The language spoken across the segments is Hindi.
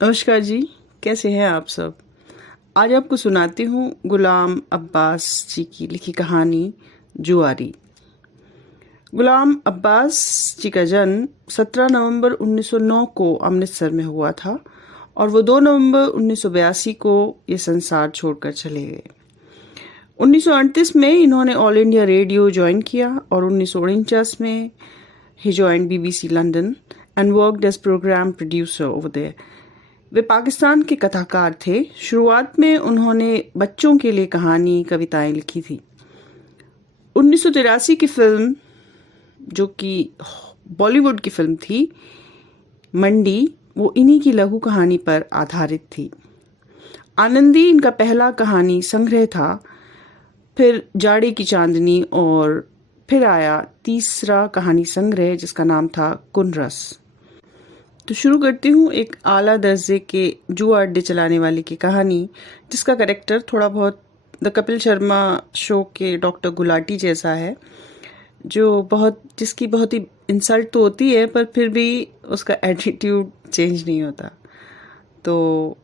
नमस्कार जी। कैसे हैं आप सब। आज आपको सुनाती हूँ गुलाम अब्बास जी की लिखी कहानी जुआरी। गुलाम अब्बास जी का जन्म 17 नवंबर 1909 को अमृतसर में हुआ था और वो 2 नवंबर 1982 को ये संसार छोड़कर चले गए। 1938 में इन्होंने ऑल इंडिया रेडियो ज्वाइन किया और 1949 में ही join BBC London and worked as programme producer over there. वे पाकिस्तान के कथाकार थे। शुरुआत में उन्होंने बच्चों के लिए कहानी कविताएं लिखी थी। 1983 की फिल्म, जो कि बॉलीवुड की फिल्म थी मंडी, वो इन्हीं की लघु कहानी पर आधारित थी। आनंदी इनका पहला कहानी संग्रह था, फिर जाड़े की चांदनी और फिर आया तीसरा कहानी संग्रह जिसका नाम था कुनरस। तो शुरू करती हूँ एक आला दर्जे के जुआ अड्डे चलाने वाले की कहानी, जिसका कैरेक्टर थोड़ा बहुत द कपिल शर्मा शो के डॉक्टर गुलाटी जैसा है, जिसकी बहुत ही इंसल्ट तो होती है पर फिर भी उसका एटीट्यूड चेंज नहीं होता। तो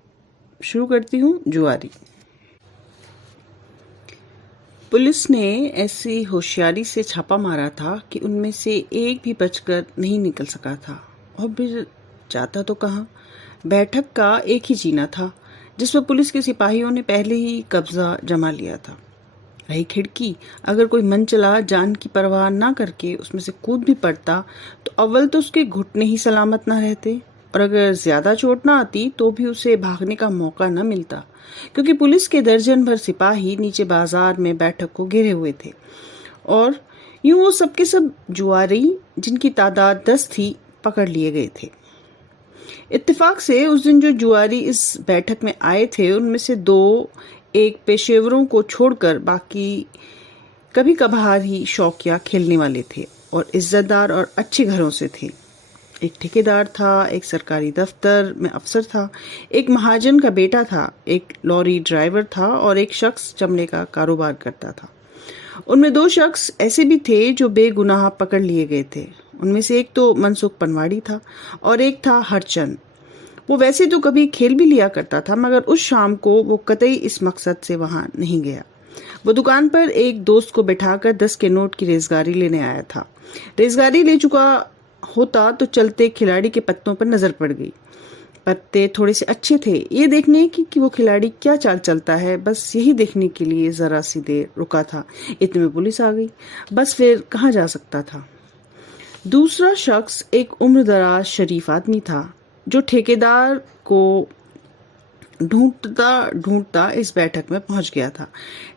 शुरू करती हूँ जुआरी। पुलिस ने ऐसी होशियारी से छापा मारा था कि उनमें से एक भी बचकर नहीं निकल सका था। और फिर जाता तो कहाँ, बैठक का एक ही जीना था जिस पर पुलिस के सिपाहियों ने पहले ही कब्जा जमा लिया था। रही खिड़की, अगर कोई मन चला जान की परवाह ना करके उसमें से कूद भी पड़ता तो अव्वल तो उसके घुटने ही सलामत ना रहते, और अगर ज्यादा चोट ना आती तो भी उसे भागने का मौका न मिलता, क्योंकि पुलिस के दर्जन भर सिपाही नीचे बाजार में बैठक को घेरे हुए थे। और यूं वो सबके सब जुआरी, जिनकी तादाद 10 थी, पकड़ लिए गए थे। इत्तेफाक से उस दिन जो जुआरी इस बैठक में आए थे उनमें से 2 एक पेशेवरों को छोड़कर बाकी कभी कभार ही शौकिया खेलने वाले थे और इज्जतदार और अच्छे घरों से थे। एक ठेकेदार था, एक सरकारी दफ्तर में अफसर था, एक महाजन का बेटा था, एक लॉरी ड्राइवर था और एक शख्स चमड़े का कारोबार करता था। उनमें 2 शख्स ऐसे भी थे जो बेगुनाह पकड़ लिए गए थे। उनमें से एक तो मनसुख पनवाड़ी था और एक था हरचंद। वो वैसे तो कभी खेल भी लिया करता था, मगर उस शाम को वो कतई इस मकसद से वहां नहीं गया। वो दुकान पर एक दोस्त को बैठाकर 10 के नोट की रेजगारी लेने आया था। रेजगारी ले चुका होता तो चलते खिलाड़ी के पत्तों पर नजर पड़ गई। पत्ते थोड़े से अच्छे थे, ये देखने की कि वो खिलाड़ी क्या चाल चलता है, बस यही देखने के लिए जरा सी देर रुका था। इतने में पुलिस आ गई। बस फिर कहाँ जा सकता था। दूसरा शख्स एक उम्रदराज शरीफ आदमी था जो ठेकेदार को ढूंढता ढूंढता इस बैठक में पहुंच गया था।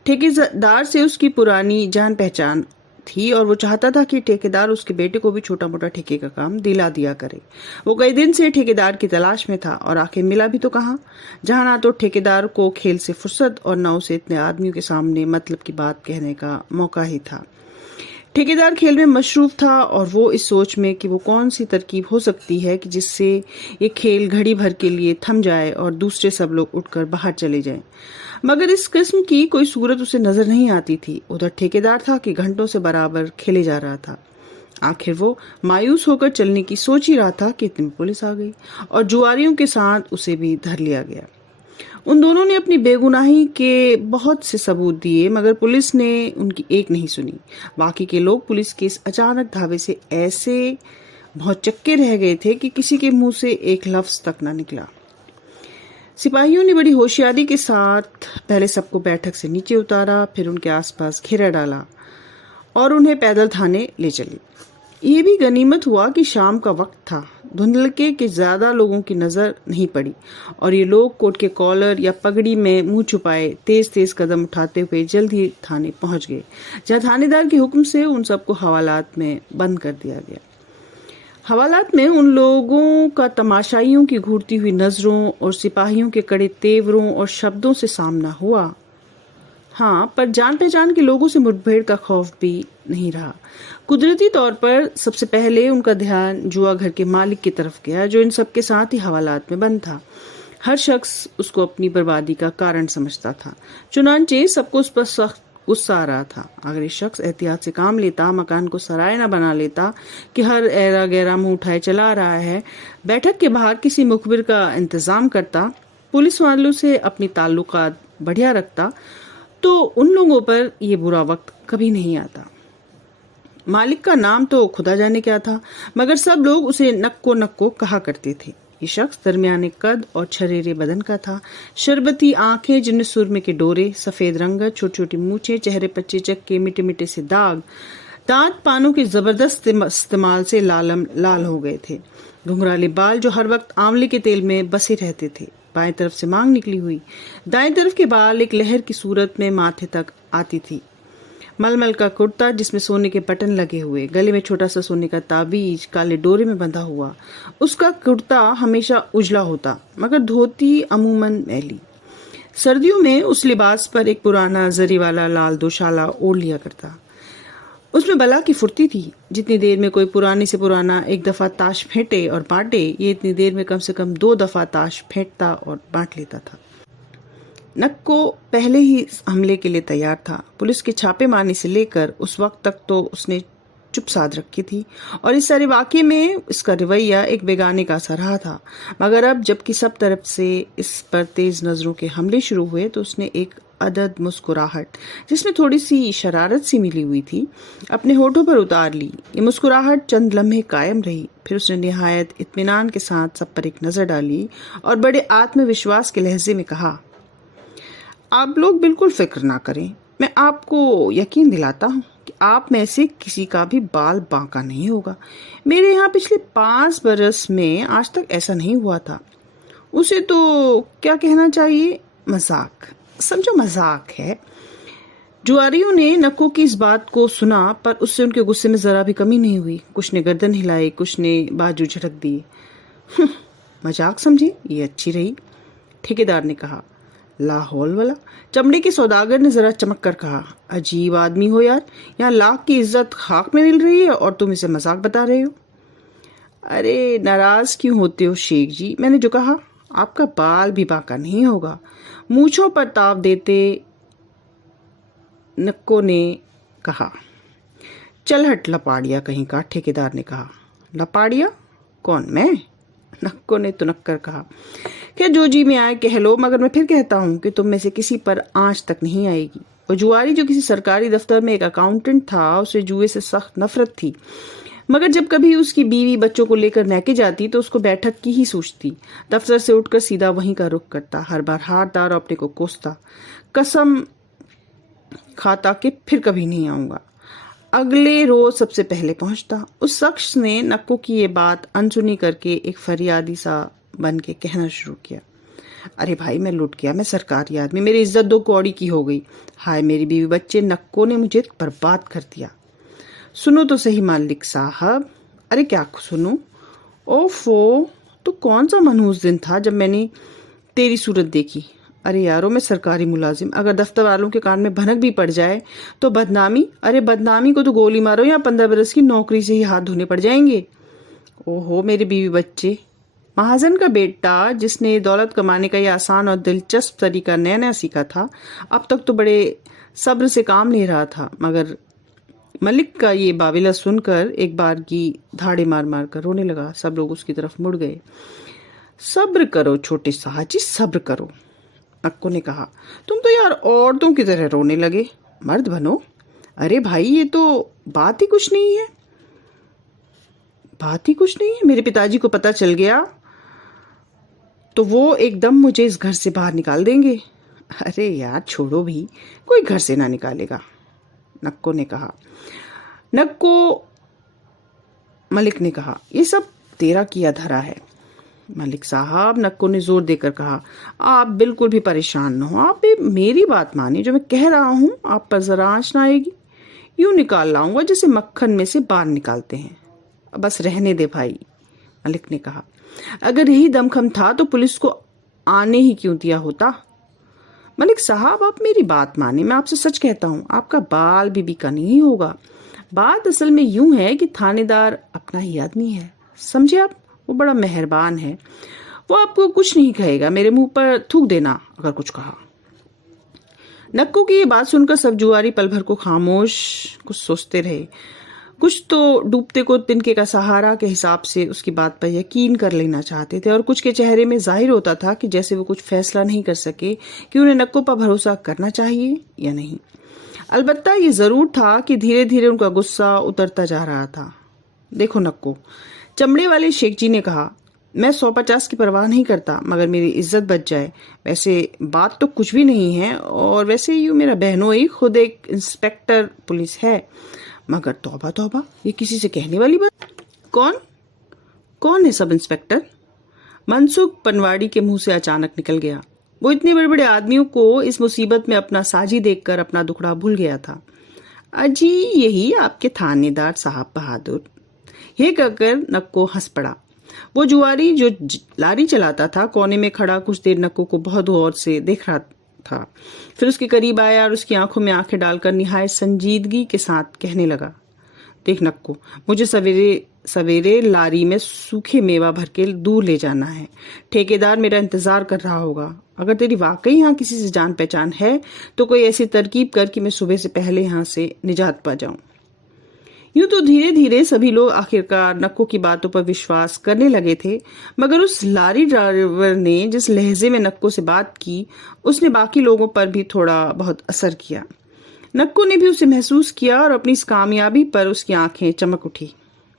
ठेकेदार से उसकी पुरानी जान पहचान थी और वो चाहता था कि ठेकेदार उसके बेटे को भी छोटा मोटा ठेके का काम दिला दिया करे। वो कई दिन से ठेकेदार की तलाश में था और आखिर मिला भी तो कहाँ, जहां ना तो ठेकेदार को खेल से फुर्सत और ना उसे इतने आदमियों के सामने मतलब की बात कहने का मौका ही था। ठेकेदार खेल में मशरूफ था और वो इस सोच में कि वो कौन सी तरकीब हो सकती है कि जिससे ये खेल घड़ी भर के लिए थम जाए और दूसरे सब लोग उठकर बाहर चले जाएं। मगर इस किस्म की कोई सूरत उसे नजर नहीं आती थी। उधर ठेकेदार था कि घंटों से बराबर खेले जा रहा था। आखिर वो मायूस होकर चलने की सोच ही रहा था कि इतनी पुलिस आ गई और जुआरियों के साथ उसे भी धर लिया गया। उन दोनों ने अपनी बेगुनाही के बहुत से सबूत दिए, मगर पुलिस ने उनकी एक नहीं सुनी। बाकी के लोग पुलिस के इस अचानक धावे से ऐसे भौचक्के रह गए थे कि किसी के मुंह से एक लफ्ज तक न निकला। सिपाहियों ने बड़ी होशियारी के साथ पहले सबको बैठक से नीचे उतारा, फिर उनके आसपास घेरा डाला और उन्हें पैदल थाने ले चले। ये भी गनीमत हुआ कि शाम का वक्त था, धुंधलके के ज्यादा लोगों की नजर नहीं पड़ी और ये लोग कोट के कॉलर या पगड़ी में मुंह छुपाए तेज तेज कदम उठाते हुए जल्द ही थाने पहुंच गए, जहां थानेदार के हुक्म से उन सबको हवालात में बंद कर दिया गया। हवालात में उन लोगों का तमाशाइयों की घूरती हुई नजरों और सिपाहियों के कड़े तेवरों और शब्दों से सामना हुआ। हाँ, पर जान पहचान के लोगों से मुठभेड़ का खौफ भी नहीं रहा। कुदरती तौर पर सबसे पहले उनका ध्यान जुआ घर के मालिक की तरफ गया, जो इन सबके साथ ही हवालात में बंद था। हर शख्स उसको अपनी बर्बादी का कारण समझता था। चुनांचे सबको उस पर सख्त गुस्सा आ रहा था। अगर ये शख्स एहतियात से काम लेता, मकान को सराय न बना लेता कि हर ऐरा गैरा मुंह उठाए चला रहा है, बैठक के बाहर किसी मुखबिर का इंतजाम करता, पुलिस वालों से अपनी ताल्लुकात बढ़िया रखता, तो उन लोगों पर यह बुरा वक्त कभी नहीं आता। मालिक का नाम तो खुदा जाने क्या था, मगर सब लोग उसे नक्को कहा करते थे। ये शख्स दरमियाने कद और छरेरे बदन का था। शरबती आंखें जिनमें सुरमे के डोरे, सफेद रंगत, छोटी छोटी मूछें, चेहरे पर चेचक के मिटे मिटे से दाग, दांत पानों के जबरदस्त इस्तेमाल से लाल हो गए थे। घुंघराले बाल जो हर वक्त आंवले के तेल में बसे रहते थे। बाएं तरफ से मांग निकली हुई, दाएं तरफ के बाल एक लहर की सूरत में माथे तक आती थी। मलमल का कुर्ता जिसमें सोने के बटन लगे हुए, गले में छोटा सा सोने का ताबीज काले डोरे में बंधा हुआ। उसका कुर्ता हमेशा उजला होता, मगर धोती अमूमन मैली। सर्दियों में उस लिबास पर एक पुराना जरी वाला लाल दोशाला ओढ़ लिया करता। उसमें बला की फुर्ती थी। जितनी देर में कोई पुराने से पुराना एक दफा ताश फेंटे और बांटे, ये इतनी देर में कम से कम 2 दफा ताश फेंटता और बांट लेता था। नक्को पहले ही हमले के लिए तैयार था। पुलिस के छापे मारने से लेकर उस वक्त तक तो उसने चुप साध रखी थी और इस सारे वाकये में इसका रवैया एक बेगाने का सा रहा था। मगर अब जबकि सब तरफ से इस पर तेज नजरों के हमले शुरू हुए, तो उसने एक अदद मुस्कुराहट, जिसमें थोड़ी सी शरारत सी मिली हुई थी, अपने होठों पर उतार ली। ये मुस्कुराहट चंद लम्हे कायम रही। फिर उसने निहायत इत्मीनान के साथ सब पर एक नजर डाली और बड़े आत्मविश्वास के लहजे में कहा, आप लोग बिल्कुल फिक्र ना करें। मैं आपको यकीन दिलाता हूँ कि आप में से किसी का भी बाल बांका नहीं होगा। मेरे यहाँ पिछले 5 बरस में आज तक ऐसा नहीं हुआ था। उसे तो क्या कहना चाहिए, मजाक समझो, मजाक है। जुआरियों ने नक्को की इस बात को सुना, पर उससे उनके गुस्से में जरा भी कमी नहीं हुई। कुछ ने गर्दन हिलाई, कुछ ने बाजू झटक दिए। मजाक समझी, ये अच्छी रही, ठेकेदार ने कहा। लाहौल वाला चमड़े के सौदागर ने जरा चमक कर कहा, अजीब आदमी हो यार, यहाँ लाख की इज्जत खाक में मिल रही है और तुम इसे मजाक बता रहे हो। अरे नाराज क्यों होते हो शेख जी, मैंने जो कहा, आपका बाल भी बांका नहीं होगा। मूंछों पर ताव देते नक्को ने कहा। चल हट लपाड़िया कहीं का, ठेकेदार ने कहा। लपाड़िया? कौन, मैं? नक्को ने तुनक कर कहा। क्या जो जी में आए कह लो, मगर मैं फिर कहता हूँ कि तुम में से किसी पर आंच तक नहीं आएगी। वो जुआरी जो किसी सरकारी दफ्तर में एक अकाउंटेंट था, उसे जुए से सख्त नफरत थी, मगर जब कभी उसकी बीवी बच्चों को लेकर नैके जाती तो उसको बैठक की ही सोचती। दफ्तर से उठकर सीधा वहीं का रुख करता, हर बार हारदार अपने को कोसता, कसम खाता कि फिर कभी नहीं आऊंगा। अगले रोज सबसे पहले पहुंचता। उस शख्स ने नक्को की ये बात अनसुनी करके एक फरियादी सा बन के कहना शुरू किया, अरे भाई मैं लुट गया, मैं सरकारी आदमी, मेरी इज्जत 2 कौड़ी की हो गई। हाय मेरी बीवी बच्चे, नक्को ने मुझे बर्बाद कर दिया। सुनो तो सही मालिक साहब। अरे क्या सुनूं? ओफो, तो कौन सा मनहूस दिन था जब मैंने तेरी सूरत देखी। अरे यारो, मैं सरकारी मुलाजिम, अगर दफ्तर वालों के कान में भनक भी पड़ जाए तो बदनामी, अरे बदनामी को तो गोली मारो या 15 बरस की नौकरी से ही हाथ धोने पड़ जाएंगे। ओहो मेरे बीवी बच्चे। महाजन का बेटा, जिसने दौलत कमाने का ये आसान और दिलचस्प तरीका नया नया सीखा था, अब तक तो बड़े सब्र से काम ले रहा था, मगर मलिक का ये बाविला सुनकर एक बार की धाड़े मार मार कर रोने लगा। सब लोग उसकी तरफ मुड़ गए। सब्र करो छोटे साहब, सब्र करो, नक्को ने कहा। तुम तो यार औरतों की तरह रोने लगे, मर्द बनो। अरे भाई ये तो बात ही कुछ नहीं है, बात ही कुछ नहीं है। मेरे पिताजी को पता चल गया तो वो एकदम मुझे इस घर से बाहर निकाल देंगे। अरे यार छोड़ो भी, कोई घर से ना निकालेगा, नक्को ने कहा। नक्को मलिक ने कहा, ये सब तेरा किया धरा है। मलिक साहब, नक्को ने जोर देकर कहा, आप बिल्कुल भी परेशान न हो, आप भी मेरी बात मानिए। जो मैं कह रहा हूँ आप पर जरा आंच ना आएगी, यूं निकाल लाऊंगा जैसे मक्खन में से बाल निकालते हैं। बस रहने दे भाई, मलिक ने कहा। अगर यही दमखम था तो पुलिस को आने ही क्यों दिया होता। मलिक साहब आप मेरी बात माने, मैं आपसे सच कहता हूँ, आपका बाल भी बीका नहीं होगा। बात असल में यूं है कि थानेदार अपना ही आदमी है, समझे आप, वो बड़ा मेहरबान है, वो आपको कुछ नहीं कहेगा। मेरे मुंह पर थूक देना अगर कुछ कहा। नक्को की ये बात सुनकर सब जुआरी पल भर को खामोश कुछ सोचते रहे। कुछ तो डूबते को तिनके का सहारा के हिसाब से उसकी बात पर यकीन कर लेना चाहते थे और कुछ के चेहरे में जाहिर होता था कि जैसे वो कुछ फैसला नहीं कर सके कि उन्हें नक्को पर भरोसा करना चाहिए या नहीं। अलबत्ता ये जरूर था कि धीरे धीरे उनका गुस्सा उतरता जा रहा था। देखो नक्को, चमड़े वाले शेख जी ने कहा, मैं 150 की परवाह नहीं करता मगर मेरी इज्जत बच जाए। वैसे बात तो कुछ भी नहीं है और वैसे यूँ मेरा बहनोई खुद एक इंस्पेक्टर पुलिस है। मगर तौबा तौबा, ये किसी से कहने वाली बात। कौन कौन है सब इंस्पेक्टर? मनसुख पनवाड़ी के मुंह से अचानक निकल गया। वो इतने बड़े बड़े आदमियों को इस मुसीबत में अपना साझी देखकर अपना दुखड़ा भूल गया था। अजी यही आपके थानेदार साहब बहादुर। ये कहकर नक्को हंस पड़ा। वो जुआरी जो लारी चलाता था कोने में खड़ा कुछ देर नक्को को बहुत गौर से देख रहा था। फिर उसके करीब आया और उसकी आंखों में आंखें डालकर निहायत संजीदगी के साथ कहने लगा, देख नक्को, मुझे सवेरे सवेरे लारी में सूखे मेवा भर के दूर ले जाना है। ठेकेदार मेरा इंतजार कर रहा होगा। अगर तेरी वाकई यहाँ किसी से जान पहचान है तो कोई ऐसी तरकीब कर कि मैं सुबह से पहले यहाँ से निजात पा जाऊं। यूं तो धीरे धीरे सभी लोग आखिरकार नक्को की बातों पर विश्वास करने लगे थे, मगर उस लारी ड्राइवर ने जिस लहजे में नक्को से बात की उसने बाकी लोगों पर भी थोड़ा बहुत असर किया। नक्को ने भी उसे महसूस किया और अपनी इस कामयाबी पर उसकी आंखें चमक उठी।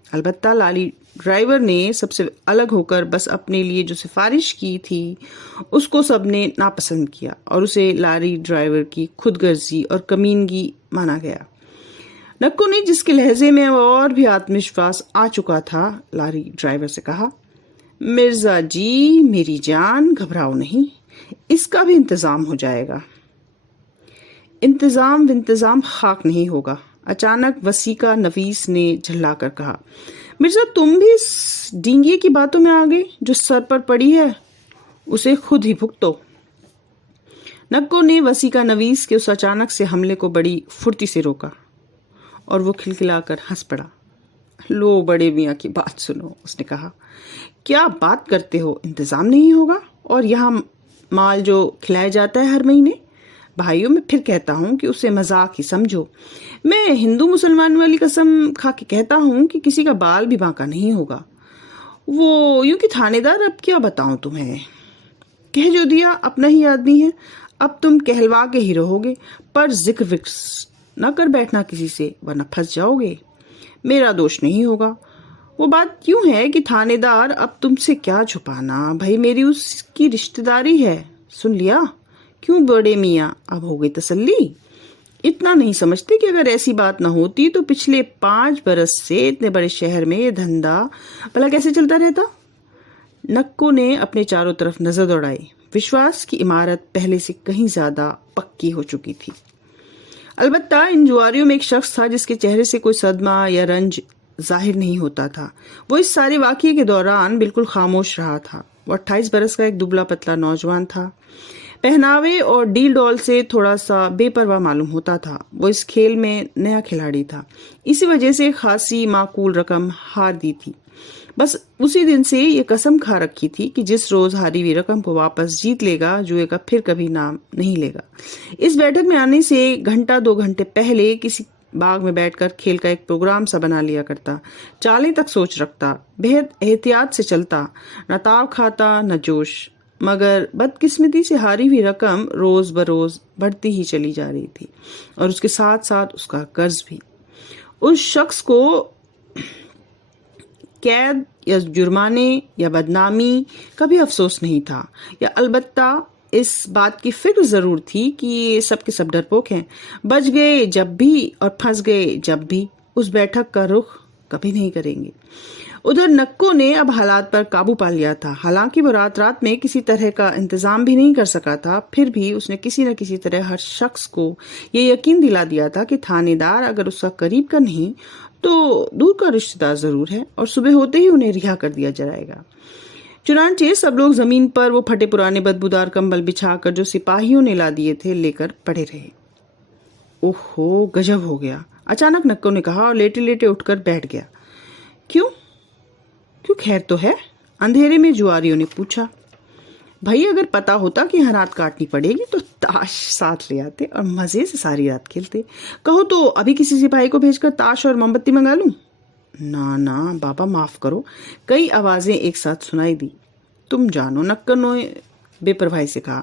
अलबत्ता लारी ड्राइवर ने सबसे अलग होकर बस अपने लिए जो सिफारिश की थी उसको सबने नापसंद किया और उसे लारी ड्राइवर की खुदगर्जी और कमीनगी माना गया। नक्को ने, जिसके लहजे में और भी आत्मविश्वास आ चुका था, लारी ड्राइवर से कहा, मिर्जा जी मेरी जान, घबराओ नहीं, इसका भी इंतजाम हो जाएगा। इंतजाम खाक नहीं होगा, अचानक वसीका नवीस ने झल्लाकर कहा। मिर्जा तुम भी इस डींगे की बातों में आ गए? जो सर पर पड़ी है उसे खुद ही भुगतो। नक्को ने वसीका नवीस के उस अचानक से हमले को बड़ी फुर्ती से रोका और वो खिलखिलाकर हंस पड़ा। लो बड़े मियाँ की बात सुनो, उसने कहा, क्या बात करते हो, इंतजाम नहीं होगा? और यहाँ माल जो खिलाया जाता है हर महीने, भाइयों मैं फिर कहता हूँ कि उसे मजाक ही समझो। मैं हिंदू मुसलमान वाली कसम खा के कहता हूँ कि किसी का बाल भी बांका नहीं होगा। वो यूं कि थानेदार, अब क्या बताऊं तुम्हें, कह जो दिया, अपना ही आदमी है, अब तुम कहलवा के ही रहोगे, पर जिक्र विक्स न कर बैठना किसी से, वरना फंस जाओगे। मेरा दोष नहीं होगा। वो बात यूं है कि थानेदार, अब तुमसे क्या छुपाना, भाई मेरी उसकी रिश्तेदारी है, सुन लिया? क्यों बड़े मियाँ, अब हो गई तसल्ली? इतना नहीं समझते कि अगर ऐसी बात न होती तो पिछले 5 बरस से इतने बड़े शहर में ये धंधा भला कैसे चलता रहता? नक्को ने अपने चारों तरफ नजर दौड़ाई। विश्वास की इमारत पहले से कहीं ज्यादा पक्की हो चुकी थी। अलबत्ता इन जुआरियों में एक शख्स था जिसके चेहरे से कोई सदमा या रंज जाहिर नहीं होता था। वो इस सारे वाकये के दौरान बिल्कुल खामोश रहा था। वो 28 बरस का एक दुबला पतला नौजवान था। पहनावे और डील डॉल से थोड़ा सा बेपरवाह मालूम होता था। वो इस खेल में नया खिलाड़ी था, इसी वजह से खासी माकूल रकम हार दी थी। बस उसी दिन से ये कसम खा रखी थी कि जिस रोज हारी हुई रकम को वापस जीत लेगा, जुए का फिर कभी नाम नहीं लेगा। इस बैठक में आने से घंटा 2 घंटे पहले किसी बाग में बैठकर खेल का एक प्रोग्राम सा बना लिया करता। चालें तक सोच रखता, बेहद एहतियात से चलता, न ताव खाता न जोश। मगर बदकिस्मती से हारी हुई रकम रोज बरोज बढ़ती ही चली जा रही थी और उसके साथ साथ उसका कर्ज भी। उस शख्स को कैद या जुर्माने या बदनामी का भी अफसोस नहीं था, या अलबत्ता इस बात की फिक्र जरूर थी कि ये सब के सब डरपोक हैं, बच गए जब भी और फंस गए जब भी, उस बैठक का रुख कभी नहीं करेंगे। उधर नक्को ने अब हालात पर काबू पा लिया था। हालांकि वो रात रात में किसी तरह का इंतजाम भी नहीं कर सका था, फिर भी उसने किसी न किसी तरह हर शख्स को ये यकीन दिला दिया था कि थानेदार अगर उसका करीब का नहीं तो दूर का रिश्तेदार जरूर है और सुबह होते ही उन्हें रिहा कर दिया जाएगा। चुनांचे सब लोग जमीन पर वो फटे पुराने बदबूदार कंबल बिछाकर जो सिपाहियों ने ला दिए थे लेकर पड़े रहे। ओहो, गजब हो गया, अचानक नक्को ने कहा और लेटे लेटे उठकर बैठ गया। क्यों, खैर तो है? अंधेरे में जुआरियों ने पूछा। भाई अगर पता होता कि यहाँ रात काटनी पड़ेगी तो ताश साथ ले आते और मजे से सारी रात खेलते। कहो तो अभी किसी सिपाही को भेजकर ताश और मोमबत्ती मंगा लूं? ना ना बाबा माफ करो, कई आवाजें एक साथ सुनाई दी। तुम जानो, नक्कर ने बेपरवाही से कहा।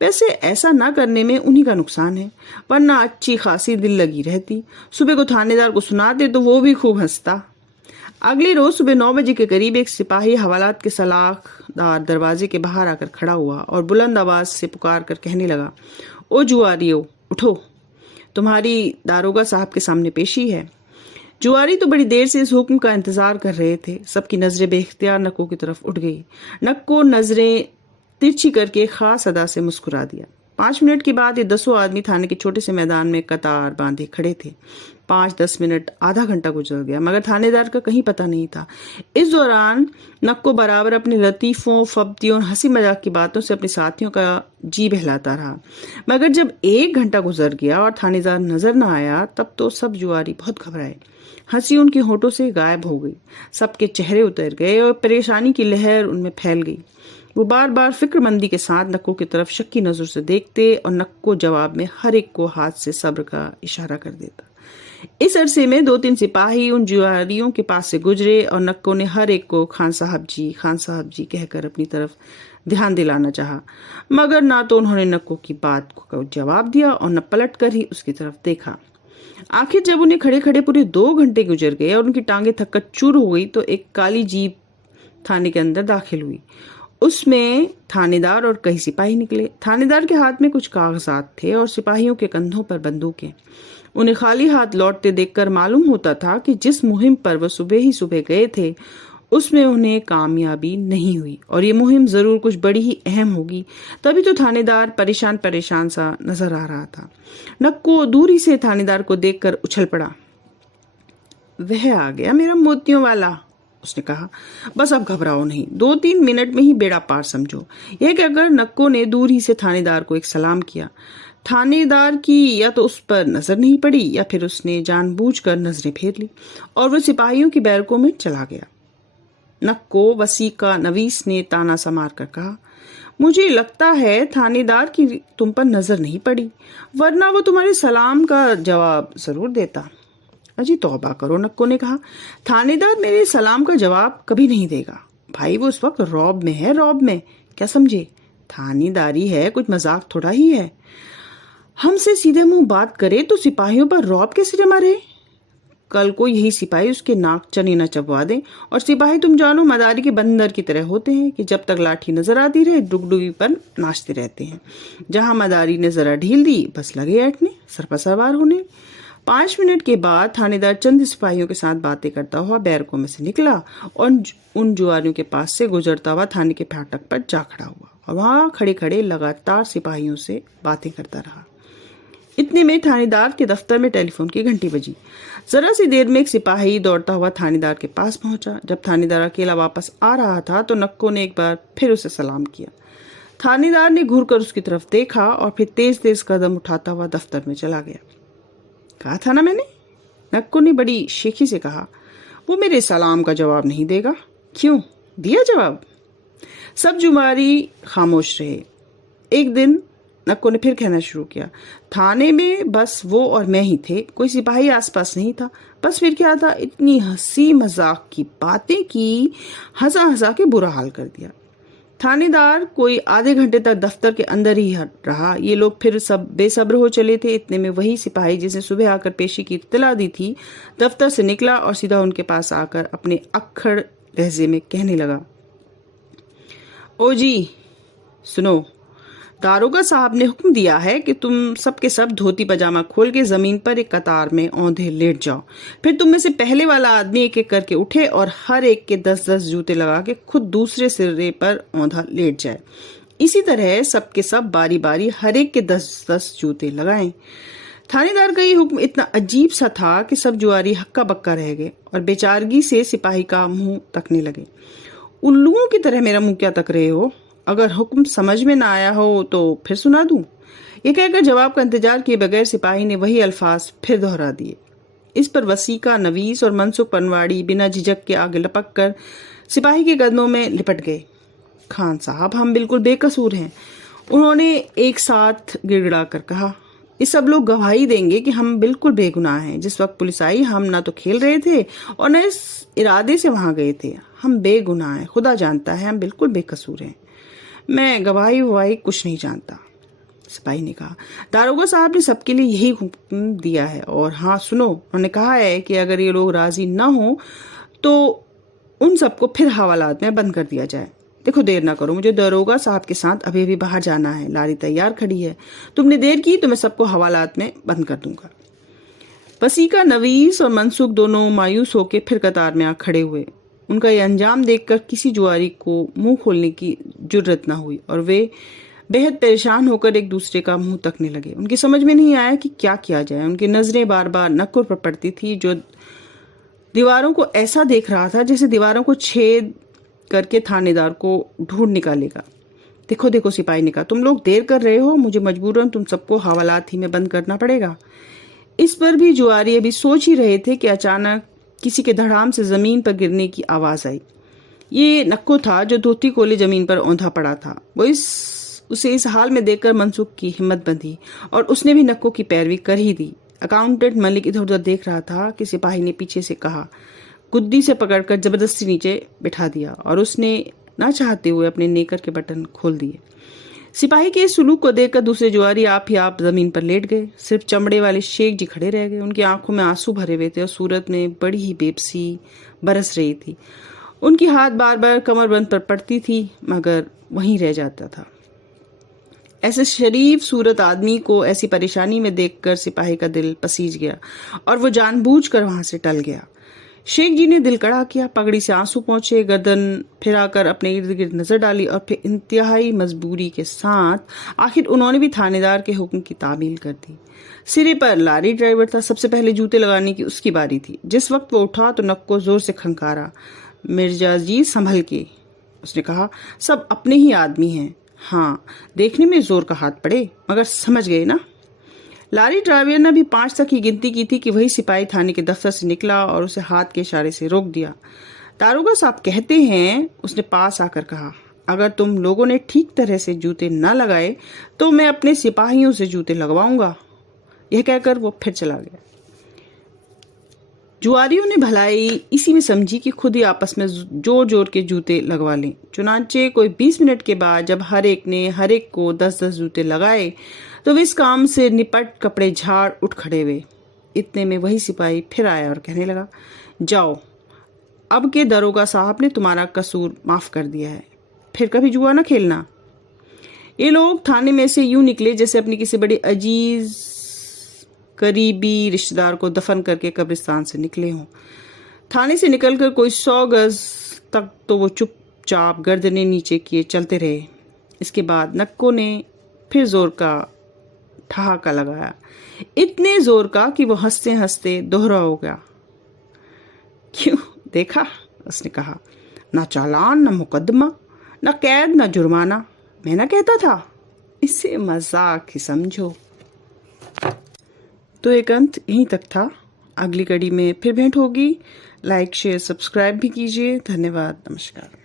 वैसे ऐसा ना करने में उन्हीं का नुकसान है, वरना अच्छी खासी दिल लगी रहती। सुबह को थानेदार को सुनाते तो वो भी खूब हंसता। अगले रोज सुबह 9 बजे के करीब एक सिपाही हवालात के सलाखदार दरवाजे के बाहर आकर खड़ा हुआ और बुलंद आवाज से पुकार कर कहने लगा, ओ जुआरियो उठो, तुम्हारी दारोगा साहब के सामने पेशी है। जुआरी तो बड़ी देर से इस हुक्म का इंतजार कर रहे थे। सबकी नजरें बेख्तियार नक्को की तरफ उठ गई। नक्को नजरें तिरछी करके खास अदा से मुस्कुरा दिया। 5 मिनट के बाद ये 10 आदमी थाने के छोटे से मैदान में कतार बांधे खड़े थे। 5-10 मिनट, आधा घंटा गुजर गया मगर थानेदार का कहीं पता नहीं था। इस दौरान नक्को बराबर अपने लतीफों, फब्तियों और हंसी मजाक की बातों से अपने साथियों का जी बहलाता रहा। मगर जब 1 घंटा गुजर गया और थानेदार नजर न आया तब तो सब जुआरी बहुत घबराए। हंसी उनके होठों से गायब हो गई, सबके चेहरे उतर गए और परेशानी की लहर उनमें फैल गई। वो बार बार फिक्रमंदी के साथ नक्को की तरफ शक्की नजर से देखते और नक्को जवाब में हर एक को हाथ से सब्र का इशारा कर देता। इस अरसे में 2-3 सिपाही उन जुआरियों के पास से गुजरे और नक्को ने हर एक को खान साहब जी कहकर अपनी तरफ ध्यान दिलाना चाहा, मगर ना तो उन्होंने नक्को की बात को जवाब दिया और न पलट कर ही उसकी तरफ देखा। आखिर जब उन्हें खड़े खड़े पूरे 2 घंटे गुजर गए और उनकी टांगे थककर चूर हो गई तो एक काली जीप थाने के अंदर दाखिल हुई। उसमें थानेदार और कई सिपाही निकले। थानेदार के हाथ में कुछ कागजात थे और सिपाहियों के कंधों पर बंदूकें। उन्हें खाली हाथ लौटते देखकर मालूम होता था कि जिस मुहिम पर वह सुबह ही सुबह गए थे उसमें उन्हें कामयाबी नहीं हुई और ये मुहिम जरूर कुछ बड़ी ही अहम होगी। तभी तो थानेदार परेशान सा नजर आ रहा था। नक्को दूरी से थानेदार को देखकर उछल पड़ा। वह आ गया मेरा मोतियों वाला, उसने कहा। बस अब घबराओ नहीं, 2-3 मिनट में ही बेड़ा पार समझो। यह कहकर नक्को ने दूर ही से थानेदार को एक सलाम किया। थानेदार की या तो उस पर नजर नहीं पड़ी या फिर उसने जानबूझकर नजरें फेर ली और वह सिपाहियों की बैरकों में चला गया। नक्को वसीका नवीस ने ताना सा मार कर कहा, मुझे लगता है थानेदार की तुम पर नजर नहीं पड़ी, वरना वो तुम्हारे सलाम का जवाब जरूर देता। अजी तौबा करो, नक्को ने कहा। थानेदार मेरे सलाम का जवाब कभी नहीं देगा। भाई वो उस वक्त रौब में है, रौब में। क्या समझे? थानेदारी है, कुछ मजाक थोड़ा ही है। हमसे सीधे मुंह बात करे तो सिपाहियों पर रौब कैसे जमा रहे? कल को यही सिपाही उसके नाक चने न चबवा दें। और सिपाही तुम जानो मदारी के बंदर की तरह होते हैं कि जब तक लाठी नजर आती रहे डुगडुगी पर नाचते रहते हैं। जहां मदारी ने जरा ढील दी बस लगे ऐठने, सर पर सवार होने। 5 मिनट के बाद थानेदार चंद सिपाहियों के साथ बातें करता हुआ बैरकों में से निकला और उन जुआरियों के पास से गुजरता हुआ थाने के फाटक पर जा खड़ा हुआ और वहां खड़े खड़े लगातार सिपाहियों से बातें करता रहा। इतने में थानेदार के दफ्तर में टेलीफोन की घंटी बजी। जरा सी देर में एक सिपाही दौड़ता हुआ थानेदार के पास पहुंचा। जब थानेदार अकेला वापस आ रहा था तो नक्को ने एक बार फिर उसे सलाम किया। थानेदार ने घूरकर उसकी तरफ देखा और फिर तेज तेज कदम उठाता हुआ दफ्तर में चला गया। कहा था ना मैंने, नक्को ने बड़ी शेखी से कहा। वो मेरे सलाम का जवाब नहीं देगा। क्यों? दिया जवाब? सब जुआरी खामोश रहे। एक दिन नक्को ने फिर कहना शुरू किया, थाने में बस वो और मैं ही थे, कोई सिपाही आसपास नहीं था। बस फिर क्या था, इतनी हंसी मजाक की बातें की, हंसा हंसा के बुरा हाल कर दिया। थानेदार कोई आधे घंटे तक दफ्तर के अंदर ही रहा। ये लोग फिर सब बेसब्र हो चले थे। इतने में वही सिपाही जिसे सुबह आकर पेशी की इत्तला दी थी दफ्तर से निकला और सीधा उनके पास आकर अपने अक्खड़ लहजे में कहने लगा, ओ जी सुनो, दारोगा साहब ने हुक्म दिया है कि तुम सबके सब धोती पजामा खोल के जमीन पर एक कतार में औंधे लेट जाओ। फिर तुम में से पहले वाला आदमी एक एक करके उठे और हर एक के 10-10 जूते लगा के खुद दूसरे सिरे पर औंधा लेट जाए। इसी तरह सबके सब बारी बारी हर एक के 10-10 जूते लगाएं। थानेदार का ये हुक्म इतना अजीब सा था कि सब जुआरी हक्का बक्का रह गए और बेचारगी से सिपाही का मुंह तकने लगे। उल्लुओं की तरह मेरा मुंह क्या तक रहे हो? अगर हुक्म समझ में ना आया हो तो फिर सुना दूं। ये कहकर जवाब का इंतजार किए बगैर सिपाही ने वही अल्फाज फिर दोहरा दिए। इस पर वसीका नवीस और मनसुख पनवाड़ी बिना झिझक के आगे लपक कर सिपाही के कदमों में लिपट गए। खान साहब, हम बिल्कुल बेकसूर हैं। उन्होंने एक साथ गिड़गिड़ा कर कहा। ये सब लोग गवाही देंगे कि हम बिल्कुल बेगुनाह हैं। जिस वक्त पुलिस आई, हम ना तो खेल रहे थे और न इस इरादे से वहां गए थे। हम बेगुनाह हैं, खुदा जानता है, हम बिल्कुल बेकसूर हैं। मैं गवाही ववाही कुछ नहीं जानता, सिपाही ने कहा। दारोगा साहब ने सबके लिए यही हुक्म दिया है। और हाँ सुनो, उन्होंने कहा है कि अगर ये लोग राजी न हो तो उन सबको फिर हवालात में बंद कर दिया जाए। देखो देर ना करो, मुझे दरोगा साहब के साथ अभी भी बाहर जाना है। लारी तैयार खड़ी है, तुमने देर की तो मैं सबको हवालात में बंद कर दूंगा। वसीका, नवीस और मनसुख दोनों मायूस होकर फिर कतार में आ खड़े हुए। उनका यह अंजाम देखकर किसी जुआरी को मुंह खोलने की जुर्रत न हुई और वे बेहद परेशान होकर एक दूसरे का मुंह तकने लगे। उनकी समझ में नहीं आया कि क्या किया जाए। उनकी नजरें बार बार नक्कुर पर पड़ती थी, जो दीवारों को ऐसा देख रहा था जैसे दीवारों को छेद करके थानेदार को ढूंढ निकालेगा। देखो देखो, सिपाही ने कहा, तुम लोग देर कर रहे हो, मुझे मजबूरन तुम सबको हवालात ही में बंद करना पड़ेगा। इस पर भी जुआरी अभी सोच ही रहे थे कि अचानक किसी के धड़ाम से जमीन पर गिरने की आवाज आई। ये नक्को था जो धोती कोले जमीन पर औंधा पड़ा था। उसे इस हाल में देखकर मनसुख की हिम्मत बंधी और उसने भी नक्को की पैरवी कर ही दी। अकाउंटेंट मलिक इधर उधर देख रहा था कि सिपाही ने पीछे से कहा, गुद्दी से पकड़कर जबरदस्ती नीचे बिठा दिया और उसने ना चाहते हुए अपने नेकर के बटन खोल दिए। सिपाही के इस सुलूक को देखकर दूसरे जुआरी आप ही आप जमीन पर लेट गए। सिर्फ चमड़े वाले शेख जी खड़े रह गए। उनकी आंखों में आंसू भरे हुए थे और सूरत में बड़ी ही बेबसी बरस रही थी। उनकी हाथ बार बार कमरबंद पर पड़ती थी मगर वहीं रह जाता था। ऐसे शरीफ सूरत आदमी को ऐसी परेशानी में देखकर सिपाही का दिल पसीज गया और वो जानबूझकर वहां से टल गया। शेख जी ने दिल कड़ा किया, पगड़ी से आंसू पहुंचे, गर्दन फिराकर अपने इर्द गिर्द नजर डाली और फिर इंतहाई मजबूरी के साथ आखिर उन्होंने भी थानेदार के हुक्म की तामील कर दी। सिरे पर लारी ड्राइवर था, सबसे पहले जूते लगाने की उसकी बारी थी। जिस वक्त वो उठा तो नक्को जोर से खंकारा। मिर्जा जी संभल के, उसने कहा, सब अपने ही आदमी हैं। हाँ, देखने में जोर का हाथ पड़े मगर समझ गए ना। लारी ड्राइवर ने भी 5 तक ही गिनती की थी कि वही सिपाही थाने के दफ्तर से निकला और उसे हाथ के इशारे से रोक दिया। दारोगा साहब कहते हैं, उसने पास आकर कहा, अगर तुम लोगों ने ठीक तरह से जूते न लगाए तो मैं अपने सिपाहियों से जूते लगवाऊंगा। यह कहकर वो फिर चला गया। जुआरियों ने भलाई इसी में समझी कि खुद ही आपस में जोर जोर के जूते लगवा लें। चुनांचे कोई 20 मिनट के बाद जब हर एक को 10-10 जूते लगाए तो वे इस काम से निपट कपड़े झाड़ उठ खड़े हुए। इतने में वही सिपाही फिर आया और कहने लगा, जाओ, अब के दरोगा साहब ने तुम्हारा कसूर माफ कर दिया है, फिर कभी जुआ ना खेलना। ये लोग थाने में से यूं निकले जैसे अपनी किसी बड़ी अजीज करीबी रिश्तेदार को दफन करके कब्रिस्तान से निकले हों। थाने से निकलकर कोई 100 गज तक तो वो चुपचाप गर्दनें नीचे किए चलते रहे। इसके बाद नक्को ने फिर जोर का ठहाका लगाया, इतने जोर का कि वो हंसते हंसते दोहरा हो गया। क्यों देखा, उसने कहा, ना चालान, ना मुकदमा, ना कैद, ना जुर्माना। मैं ना कहता था, इसे मजाक ही समझो। तो एक अंत यहीं तक था। अगली कड़ी में फिर भेंट होगी। लाइक शेयर सब्सक्राइब भी कीजिए। धन्यवाद, नमस्कार।